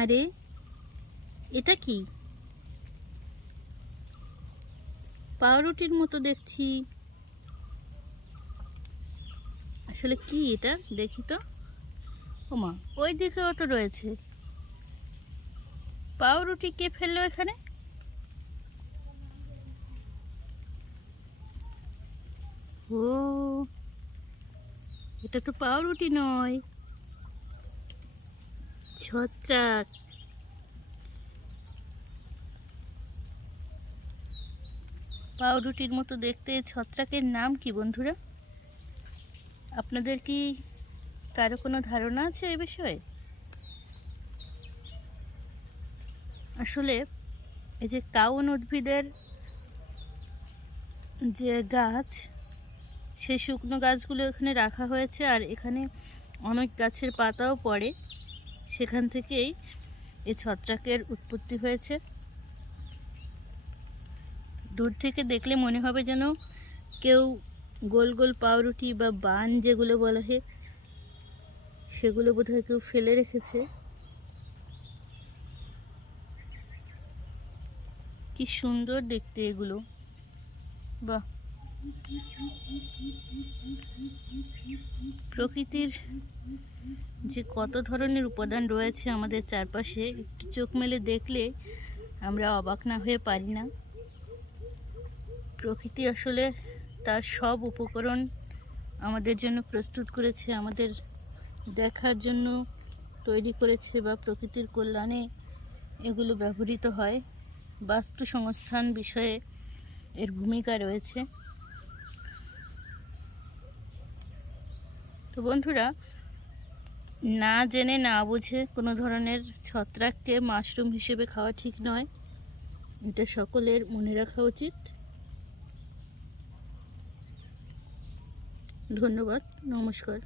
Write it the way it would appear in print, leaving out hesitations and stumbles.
আরে এটা কি? পাউরুটির মতো দেখছি। আসলে কি এটা, দেখি তো। ওমা, ওই দিকেও তো রয়েছে। পাউরুটি কে ফেললো এখানে? ও, এটা তো পাউরুটি নয়, ছত্রাক। পাউরুটির মতো দেখতে ছত্রাকের নাম কি বন্ধুরা? আপনাদের কি কারো কোনো ধারণা আছে এই বিষয়ে? আসলে এই যে কাউন উদ্ভিদের যে গাছ, সেই শুকনো গাছগুলো এখানে রাখা হয়েছে, আর এখানে অনেক গাছের পাতাও পড়ে, সেখান থেকেই এই ছত্রাকের উৎপত্তি হয়েছে। দূর থেকে দেখলে মনে হবে যেন কেউ গোল গোল পাউরুটি বা বান যেগুলো বলা হয়, সেগুলো বোধহয় কেউ ফেলে রেখেছে। কি সুন্দর দেখতে এগুলো, বাহ। প্রকৃতির যে কত ধরনের উপাদান রয়েছে আমাদের চারপাশে, একটু চোখ মেলে দেখলে আমরা অবাক না হয়ে পারি না। প্রকৃতি আসলে তার সব উপকরণ আমাদের জন্য প্রস্তুত করেছে, আমাদের দেখার জন্য তৈরি করেছে, বা প্রকৃতির কল্যাণে এগুলো ব্যবহৃত হয়। বাস্তু সংস্থান বিষয়ে এর ভূমিকা রয়েছে। তো বন্ধুরা, না জেনে না বুঝে কোনো ধরনের ছত্রাককে মাশরুম হিসেবে খাওয়া ঠিক নয়, এটা সকলের মনে রাখা উচিত। ধন্যবাদ, নমস্কার।